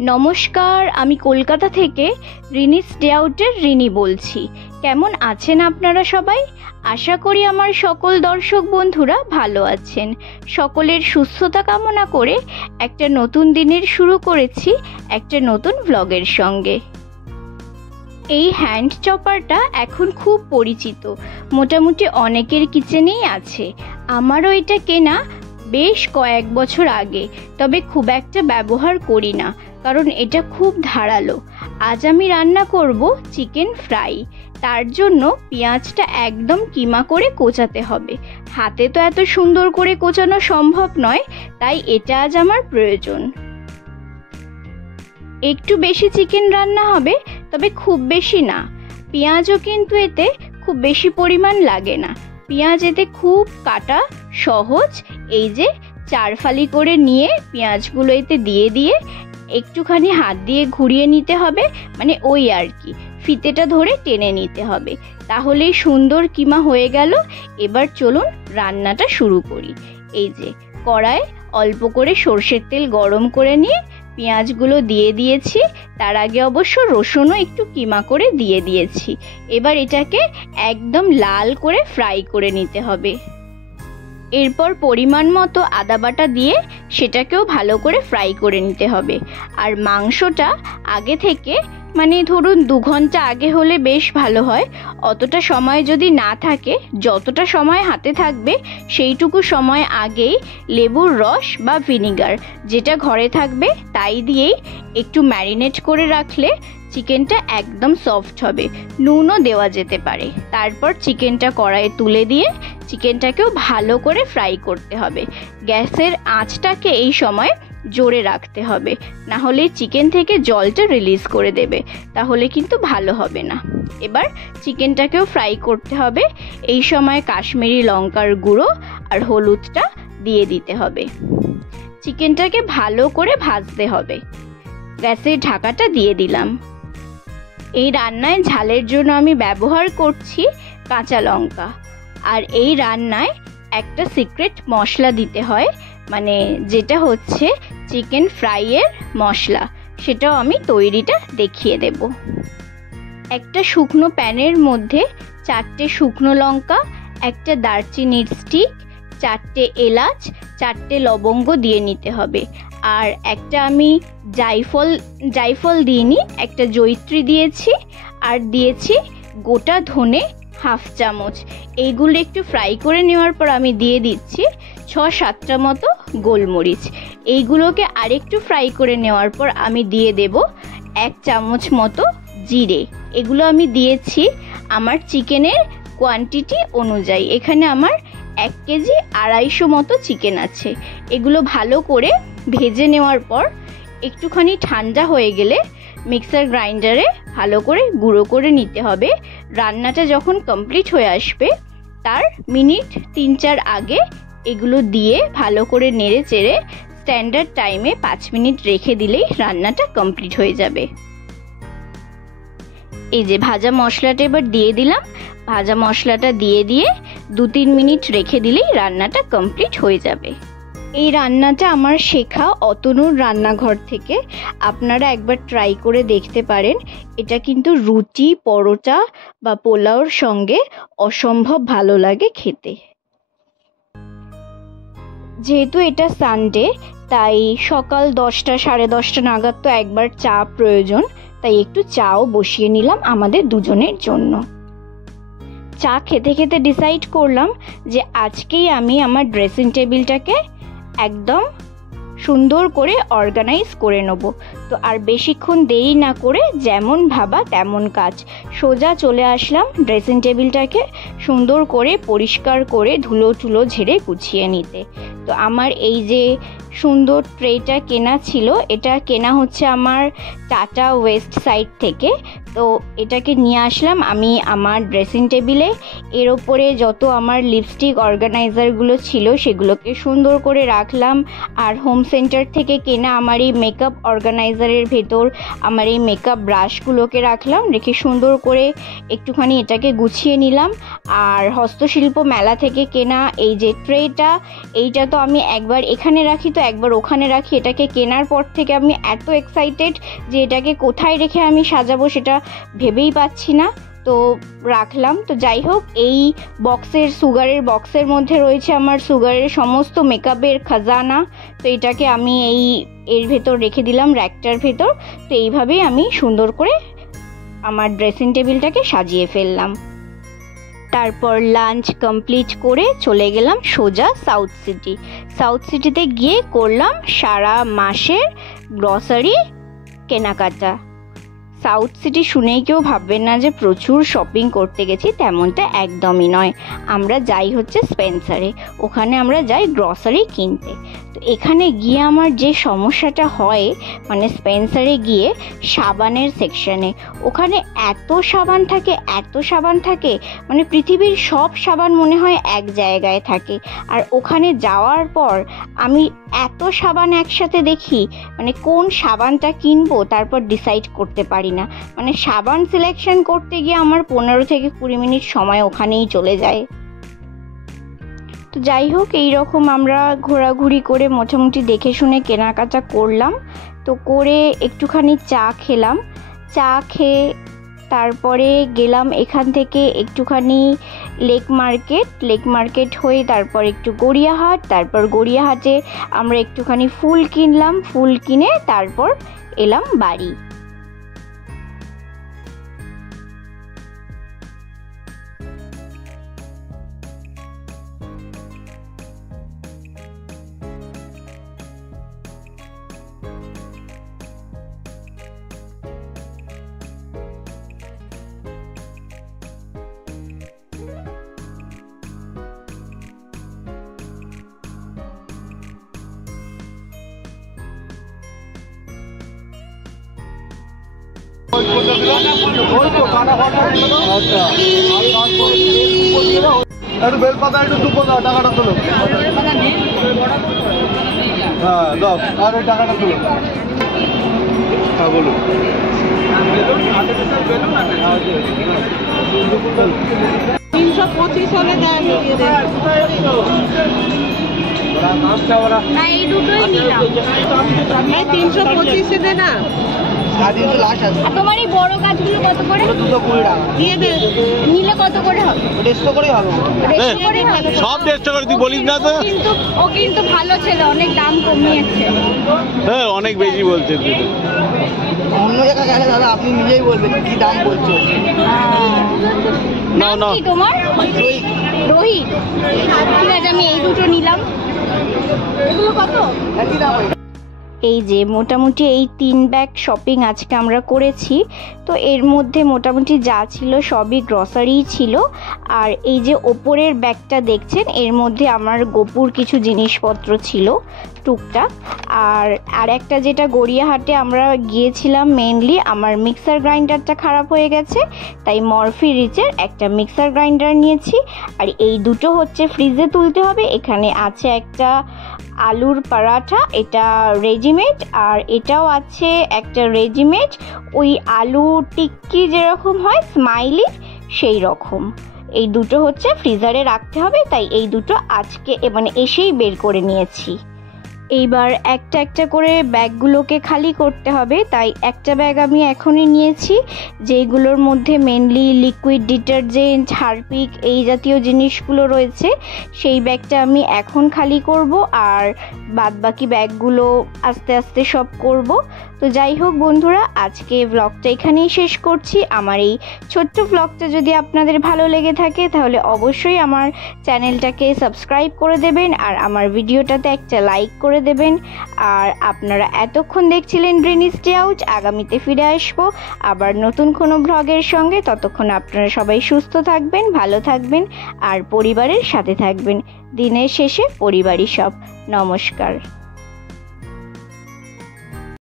নমস্কার, আমি কলকাতা থেকে রিনিস ডে আউটের রিনি বলছি। কেমন আছেন আপনারা সবাই? আশা করি আমার সকল দর্শক বন্ধুরা ভালো আছেন। সকলের সুস্থতা কামনা করে একটা নতুন দিনের শুরু করেছি একটা নতুন ভ্লগের সঙ্গে। এই হ্যান্ড চপারটা এখন খুব পরিচিত, মোটামুটি অনেকের কিচেনেই আছে। আমারও এটা কেনা বেশ কয়েক বছর আগে, তবে খুব একটা ব্যবহার করি না কারণ এটা খুব ধারালো। আজ আমি রান্না করব চিকেন ফ্রাই। তার জন্য পেঁয়াজটা একদম কিমা করে কোচাতে হবে। হাতে তো এত সুন্দর করে কোচানো সম্ভব নয়, তাই এটা আজ আমার প্রয়োজন। একটু বেশি চিকেন রান্না হবে, তবে খুব বেশি না। পেঁয়াজও কিন্তু এতে খুব বেশি পরিমাণ লাগে না। পেঁয়াজ এতে খুব কাটা সহজ। এই যে 4 ফালি করে নিয়ে পেঁয়াজগুলো এতে দিয়ে একটুখানি হাত দিয়ে ঘুরিয়ে নিতে হবে, মানে ওই আর কি, ফিতেটা ধরে টেনে নিতে হবে, তাহলেই সুন্দর কিমা হয়ে গেল। এবার চলুন রান্নাটা শুরু করি। এই যে কড়ায় অল্প করে সর্ষের তেল গরম করে নিয়ে পেঁয়াজগুলো দিয়ে দিয়েছি। তার আগে অবশ্য রসুনও একটু কিমা করে দিয়ে দিয়েছি। এবার এটাকে একদম লাল করে ফ্রাই করে নিতে হবে। এরপর পরিমাণ মতো আদা বাটা দিয়ে সেটাকেও ভালো করে ফ্রাই করে নিতে হবে। আর মাংসটা আগে থেকে, মানে ধরুন 2 ঘন্টা আগে হলে বেশ ভালো হয়। অতটা সময় যদি না থাকে, যতটা সময় হাতে থাকবে সেইটুকু সময় আগেই লেবুর রস বা ভিনিগার যেটা ঘরে থাকবে তাই দিয়েই একটু ম্যারিনেট করে রাখলে চিকেনটা একদম সফট হবে। নুনও দেওয়া যেতে পারে। তারপর চিকেনটা কড়াইয়ে তুলে দিয়ে চিকেনটাকেও ভালো করে ফ্রাই করতে হবে। গ্যাসের আঁচটাকে এই সময় জোরে রাখতে হবে, না হলে চিকেন থেকে জলটা রিলিজ করে দেবে, তাহলে কিন্তু ভালো হবে না। এবার চিকেনটাকেও ফ্রাই করতে হবে। এই সময় কাশ্মীরি লঙ্কার গুঁড়ো আর হলুদটা দিয়ে দিতে হবে। চিকেনটাকে ভালো করে ভাজতে হবে। গ্যাসের ঢাকাটা দিয়ে দিলাম। এই রান্নায় ঝালের জন্য আমি ব্যবহার করছি কাঁচা লঙ্কা। আর এই রান্নায় একটা সিক্রেট মশলা দিতে হয়, মানে যেটা হচ্ছে চিকেন ফ্রাইয়ের মশলা, সেটাও আমি তৈরিটা দেখিয়ে দেব। একটা শুকনো প্যানের মধ্যে 4টে শুকনো লঙ্কা, একটা দারচিনির স্টিক, 4টে এলাচ, 4টে লবঙ্গ দিয়ে নিতে হবে। আর একটা আমি জায়ফল দিইনি, একটা জয়িত্রী দিয়েছি। আর দিয়েছি গোটা ধনে হাফ চামচ। এইগুলো একটু ফ্রাই করে নেওয়ার পর আমি দিয়ে দিচ্ছি 6-7টা মতো গোলমরিচ। এইগুলোকে আরেকটু ফ্রাই করে নেওয়ার পর আমি দিয়ে দেব 1 চামচ মতো জিরে। এগুলো আমি দিয়েছি আমার চিকেনের কোয়ান্টিটি অনুযায়ী। এখানে আমার 1 কেজি 250 মতো চিকেন আছে। এগুলো ভালো করে ভেজে নেওয়ার পর একটুখানি ঠান্ডা হয়ে গেলে মিক্সার গ্রাইন্ডারে ভালো করে গুঁড়ো করে নিতে হবে। রান্নাটা যখন কমপ্লিট হয়ে আসবে তার মিনিট 3-4 আগে এগুলো দিয়ে ভালো করে নেড়ে চেড়ে স্ট্যান্ডার্ড টাইমে 5 মিনিট রেখে দিলেই রান্নাটা কমপ্লিট হয়ে যাবে। এই যে ভাজা মশলাটা এবার দিয়ে দিলাম। ভাজা মশলাটা দিয়ে 2-3 মিনিট রেখে দিলেই রান্নাটা কমপ্লিট হয়ে যাবে। এই রান্নাটা আমার শেখা অতনুর রান্নাঘর থেকে। আপনারা একবার ট্রাই করে দেখতে পারেন। এটা কিন্তু রুটি, পরোটা বা পোলাওর সঙ্গে অসম্ভব ভালো লাগে খেতে। যেহেতু এটা সানডে, তাই সকাল 10টা-10:30 নাগাদ তো একবার চা প্রয়োজন, তাই একটু চাও বসিয়ে নিলাম আমাদের দুজনের জন্য। চা খেতে খেতে ডিসাইড করলাম যে আজকেই আমি আমার ড্রেসিং টেবিলটাকে একদম সুন্দর করে অর্গানাইজ করে নেব। তো আর বেশিক্ষণ দেরি না করে যেমন ভাবা তেমন কাজ, সোজা চলে আসলাম ড্রেসিং টেবিলটাকে সুন্দর করে পরিষ্কার করে ধুলো টুলো ঝেড়ে গুছিয়ে নিতে। তো আমার এই যে সুন্দর ট্রেটা কেনা ছিল, এটা কেনা হচ্ছে আমার টাটা ওয়েস্ট সাইড থেকে। তো এটাকে নিয়ে আসলাম আমি আমার ড্রেসিং টেবিলে। এর ওপরে যত আমার লিপস্টিক অর্গানাইজারগুলো ছিল সেগুলোকে সুন্দর করে রাখলাম। আর হোম সেন্টার থেকে কেনা আমার এই মেকআপ অর্গানাইজারের ভেতর আমার এই মেকআপ ব্রাশগুলোকে রাখলাম, রেখে সুন্দর করে একটুখানি এটাকে গুছিয়ে নিলাম। আর হস্তশিল্প মেলা থেকে কেনা এই যে ট্রেটা, এইটা তো আমি একবার এখানে রাখি তো একবার ওখানে রাখি। এটাকে কেনার পর থেকে আমি এত এক্সাইটেড যে এটাকে কোথায় রেখে আমি সাজাবো সেটা ভেবেই পাচ্ছি না। তো রাখলাম। তো যাই হোক, এই সুগারের বক্সের মধ্যে রয়েছে আমার সুগারের সমস্ত মেকআপের খাজানা। তো এটাকে আমি এর ভেতর রেখে দিলাম, র্যাকটার ভেতর। তো এইভাবেই আমি সুন্দর করে আমার ড্রেসিং টেবিলটাকে সাজিয়ে ফেললাম। তারপর লাঞ্চ কমপ্লিট করে চলে গেলাম সোজা সাউথ সিটিতে গিয়ে করলাম সারা মাসের গ্রসারি কেনাকাটা। সাউথ সিটি শুনেই কেউ ভাববেন না যে প্রচুর শপিং করতে গেছি, তেমনটা একদমই নয়। আমরা যাই হচ্ছে স্পেন্সারে, ওখানে আমরা যাই গ্রসারি কিনতে। তো এখানে গিয়ে আমার যে সমস্যাটা হয়, মানে স্পেন্সারে গিয়ে সাবানের সেকশানে, ওখানে এত সাবান থাকে, মানে পৃথিবীর সব সাবান মনে হয় এক জায়গায় থাকে। আর ওখানে যাওয়ার পর আমি এত সাবান একসাথে দেখি, মানে কোন সাবানটা কিনবো তারপর ডিসাইড করতে পারি না। মানে সাবান সিলেকশন করতে গিয়ে আমার 15 থেকে 20 মিনিট সময় ওখানেই চলে যায়। তো যাই হোক, এইরকম আমরা ঘোরাঘুরি করে মোটামুটি দেখে শুনে কেনাকাটা করলাম। তো করে একটুখানি চা খেলাম। চা খেয়ে তারপরে গেলাম এখান থেকে একটুখানি লেক মার্কেট হয়ে তারপর একটু গড়িয়াহাট। তারপর গড়িয়াহাটে আমরা একটুখানি ফুল কিনলাম, ফুল কিনে তারপর এলাম বাড়ি। একটু বেলপাতা একটু দুপো দাও, টাকাটা তুলো। হ্যাঁ দাও, আর ওই টাকাটা তুলো। হ্যাঁ বলুন। 325 হলে দেয় না, এই দুটোই নিলাম। 325 দে না। তোমার এই বড় গাছগুলো কত করে? 220 টাকা দিয়ে দে। নিলে কত করে হবে? 150 করেই হবে। সব 150 করে তুই বলিস না তো। ও কিন্তু ভালো ছেলে, অনেক দাম কমিয়েছে। হ্যাঁ, অনেক বেশি বলছে তুই। অন্য জায়গায় গেলে দাদা আপনি নিজেই বলবেন কি দাম বলছো। না না, কি তোমার? রোহিত। ঠিক আছে, আমি এই দুটো নিলাম। এগুলো কত? একই দাম। এই যে মোটামুটি এই 3 ব্যাগ শপিং আজকে আমরা করেছি। তো এর মধ্যে মোটামুটি যা ছিল সবই গ্রসারিই ছিল। আর এই যে ওপরের ব্যাগটা দেখছেন, এর মধ্যে আমার গোপুর কিছু জিনিসপত্র ছিল টুকটাক। আর একটা যেটা গড়িয়াহাটে আমরা গিয়েছিলাম, মেনলি আমার মিক্সার গ্রাইন্ডারটা খারাপ হয়ে গেছে, তাই মরফি রিচের একটা মিক্সার গ্রাইন্ডার নিয়েছি। আর এই দুটো হচ্ছে ফ্রিজে তুলতে হবে। এখানে আছে একটা আলুর পরাঠা, এটা রেডিমেড, আর এটাও আছে একটা রেডিমেড, ওই আলু টিক্কি যেরকম হয় স্মাইলি সেই রকম। এই দুটো হচ্ছে ফ্রিজারে রাখতে হবে, তাই এই দুটো আজকে মানে এসেই বের করে নিয়েছি। এইবার একটা একটা করে ব্যাগগুলোকে খালি করতে হবে, তাই একটা ব্যাগ আমি এখনই নিয়েছি, যেইগুলোর মধ্যে মেনলি লিকুইড ডিটারজেন্ট, হারপিক এই জাতীয় জিনিসগুলো রয়েছে। সেই ব্যাগটা আমি এখন খালি করব, আর বাদবাকি ব্যাগগুলো আস্তে আস্তে সব করব। তো যাই হোক বন্ধুরা, আজকে ব্লগটা এখানেই শেষ করছি। আমার এই ছোট্ট ব্লগটা যদি আপনাদের ভালো লেগে থাকে তাহলে অবশ্যই আমার চ্যানেলটাকে সাবস্ক্রাইব করে দেবেন, আর আমার ভিডিওটাতে একটা লাইক করে দেবেন। আর আপনারা এতক্ষণ দেখছিলেন ড্রিনি স্টে আউট। আগামীতে ফিরে আসবো আবার নতুন কোনো ব্লগের সঙ্গে। ততক্ষণ আপনারা সবাই সুস্থ থাকবেন, ভালো থাকবেন, আর পরিবারের সাথে থাকবেন। দিনের শেষে পরিবারই সব। নমস্কার।